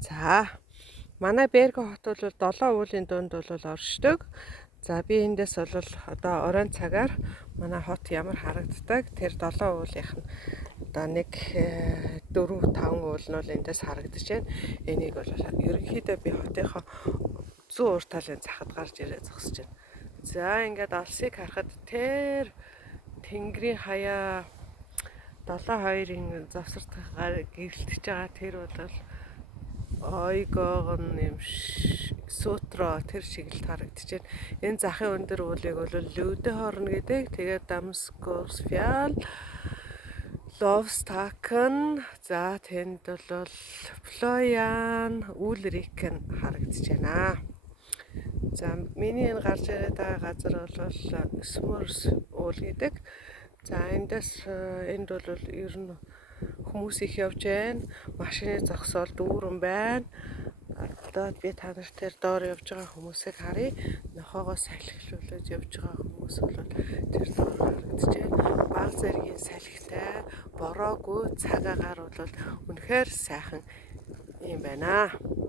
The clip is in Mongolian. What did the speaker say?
За манай Берго хот бол 7 уулын дунд бол оршдог. За би эндээс бол одоо оройн цагаар манай хот ямар харагддаг тэр 7 уулынх нь одоо нэг 4-5 уул нь бол эндээс харагдаж байна. Энийг бол ерөнхийдөө би хотынхоо зүүн урт талын захад гарч ирээ зогсож байна. За ингээд алсыг харахад тэр тэнгэрийн хаяа 72-ын завсартахаар гэрэлтэж байгаа тэр бол ойгоогн юм сутро тэр шиг л харагдаж байна. Энэ захын өндөр уулыг бол Лүдэ хорн гэдэг. Тэгээд Дамскос фял, Ловстакен, за тэнд бол Плоян, Үлрикэн харагдаж байна. За миний энэ гарч ирээд байгаа газар бол Смөрс уул гэдэг. За энд бол ер нь хүмүүс их явж байна. Машины зогсоол дүүрэн байна. Одоо би та нарт тэр доор явж байгаа хүмүүсийг харъя. Нохоогоо салхилуулж явж байгаа хүмүүс бол тэр доор харагдаж байна. Баг зэргийн салхитай, бороогүй цаг агаар бол үнэхээр сайхан юм байна.